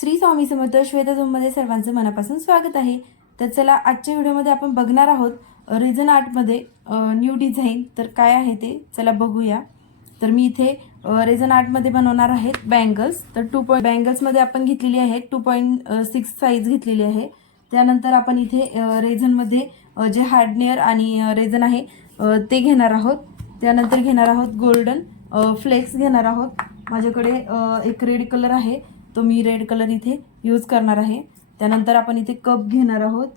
श्री स्वामी समर्थ श्वेता झोममध्ये सर्वांचं मनापासून स्वागत आहे। तर चला आजच्या व्हिडिओमध्ये आपण बघणार आहोत रिझन आर्टमध्ये न्यू डिझाइन तर काय आहे ते चला बघूया। तर मी इथे रिझन आर्टमध्ये बनवणार आहे बँगल्स। तर 2 बँगल्समध्ये आपण घेतलेली आहे 2.6 साइज घेतलेली आहे। त्यानंतर आपण इथे रेझनमध्ये जे हार्डनेअर आणि रेझन आहे ते घेणार आहोत। त्यानंतर घेणार आहोत गोल्डन फ्लेक्स घेणार आहोत। माझ्याकडे एक रेड कलर आहे तो मी रेड कलर इथे यूज करणार आहे। त्यानंतर आपण इथे कप घेणार आहोत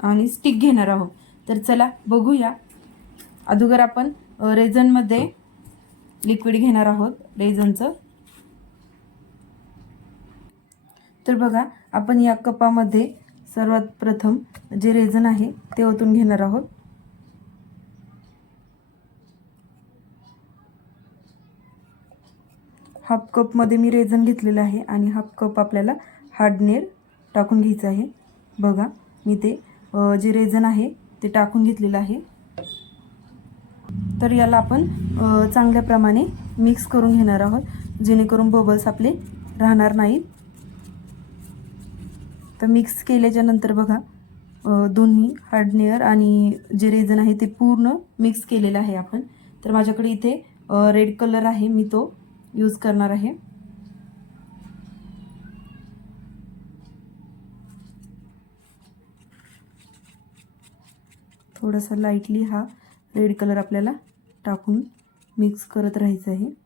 आणि स्टिक घेणार आहोत। तर चला बघूया। अगोदर आपण रेझनमध्ये लिक्विड घेणार आहोत रेझनचं। तर बघा आपण या कपामध्ये सर्वात प्रथम जे रेझन आहे ते ओतून घेणार आहोत। हाफ कप मध्ये मी रेझन घेतलेलं आहे आणि हाफ कप आपल्याला हार्डनेर टाकून घ्यायचं आहे। बघा मी ते जे रेझन आहे ते टाकून घेतलेलं आहे। तर याला आपण चांगल्या प्रमाणे मिक्स करून घेणार आहोत जेणेकरून बबल्स आपले राहणार नाहीत। तर मिक्स केल्याच्या नंतर बघा दोन्ही हार्डनेर आणि जे रेझन आहे ते पूर्ण मिक्स केलेलं आहे आपण। तर माझ्याकडे इथे रेड कलर आहे मी तो यूज करणार आहे। थोडासा लाइटली हा रेड कलर आपल्याला टाकून मिक्स करत राहायचं आहे।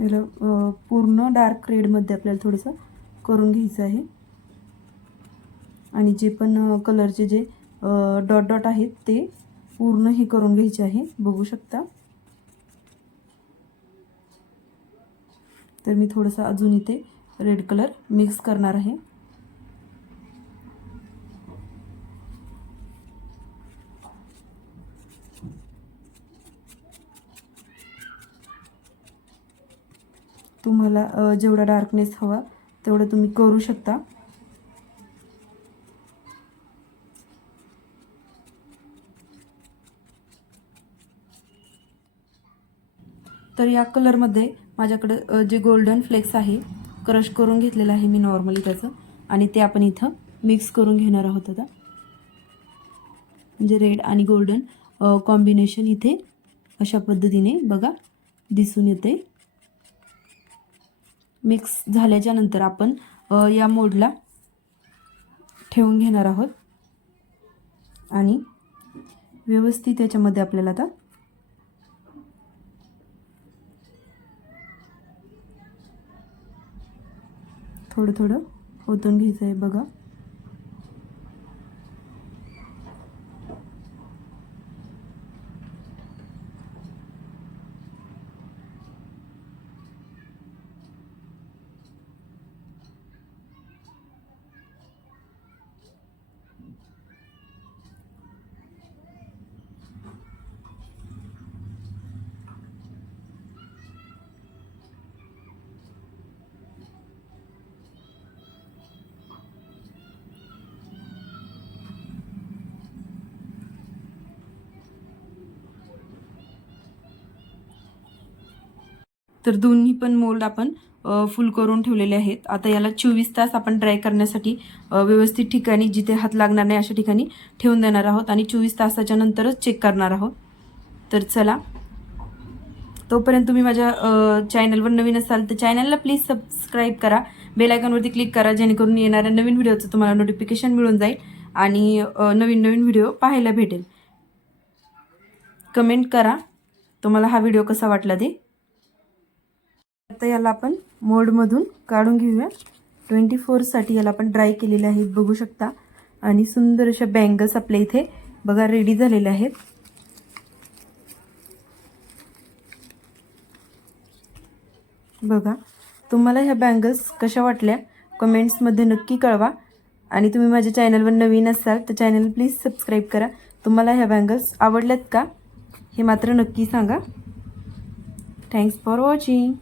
याला पूर्ण डार्क रेड मध्ये आपल्याला थोडंसं करून घ्यायचं आहे आणि जे पण कलरचे जे डॉट डॉट आहेत ते पूर्ण हे करून घ्यायचे आहे। बघू शकता। तर मी थोडंसं अजून इथे रेड कलर मिक्स करणार आहे। तुम्हाला जेवढा डार्कनेस हवा तेवढं तुम्ही करू शकता। तर या कलरमध्ये माझ्याकडे जे गोल्डन फ्लेक्स आहे क्रश करून घेतलेलं आहे मी नॉर्मली त्याचं आणि ते आपण इथं मिक्स करून घेणार आहोत। आता म्हणजे रेड आणि गोल्डन कॉम्बिनेशन इथे अशा पद्धतीने बघा दिसून येते। मिक्स झाल्याच्या नंतर आपण या मोडला ठेवून घेणार आहोत आणि व्यवस्थित याच्यामध्ये आपल्याला आता थोडं थोडं ओतून घ्यायचं आहे। बघा तर दोन्ही पण मोल्ड आपण फुल करून ठेवलेले आहेत। आता याला 24 तास आपण ड्राय करण्यासाठी व्यवस्थित ठिकाणी जिथे हात लागणार नाही अशा ठिकाणी ठेवून देणार आहोत आणि 24 तासाच्या नंतरच चेक करणार आहोत। तर चला तोपर्यंत तुम्ही माझ्या चॅनलवर नवीन असाल तर चॅनलला प्लीज सबस्क्राईब करा, बेल आयकॉनवरती क्लिक करा जेणेकरून येणाऱ्या नवीन व्हिडिओचं तुम्हाला नोटिफिकेशन मिळून जाईल आणि नवीन नवीन व्हिडिओ पाहायला भेटेल। कमेंट करा तुम्हाला हा व्हिडिओ कसा वाटला ते। आता याला आपण मोल्डमधून काढून घेऊया। 24 साठी याला आपण ड्राय केलेले आहेत बघू शकता आणि सुंदर अशा बँगल्स आपल्या इथे बघा रेडी झालेले आहेत। बघा तुम्हाला ह्या बँगल्स कशा वाटल्या कमेंट्समध्ये नक्की कळवा आणि तुम्ही माझ्या चॅनलवर नवीन असाल तर चॅनल प्लीज सबस्क्राईब करा। तुम्हाला ह्या बँगल्स आवडल्यात का हे मात्र नक्की सांगा। Thanks for watching.